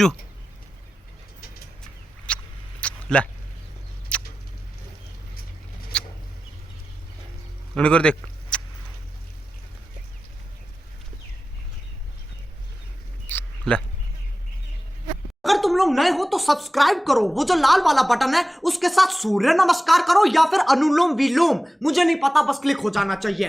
बिट्टू ला कर देख ला। अगर तुम लोग नए हो तो सब्सक्राइब करो, वो जो लाल वाला बटन है उसके साथ सूर्य नमस्कार करो या फिर अनुलोम विलोम, मुझे नहीं पता, बस क्लिक हो जाना चाहिए।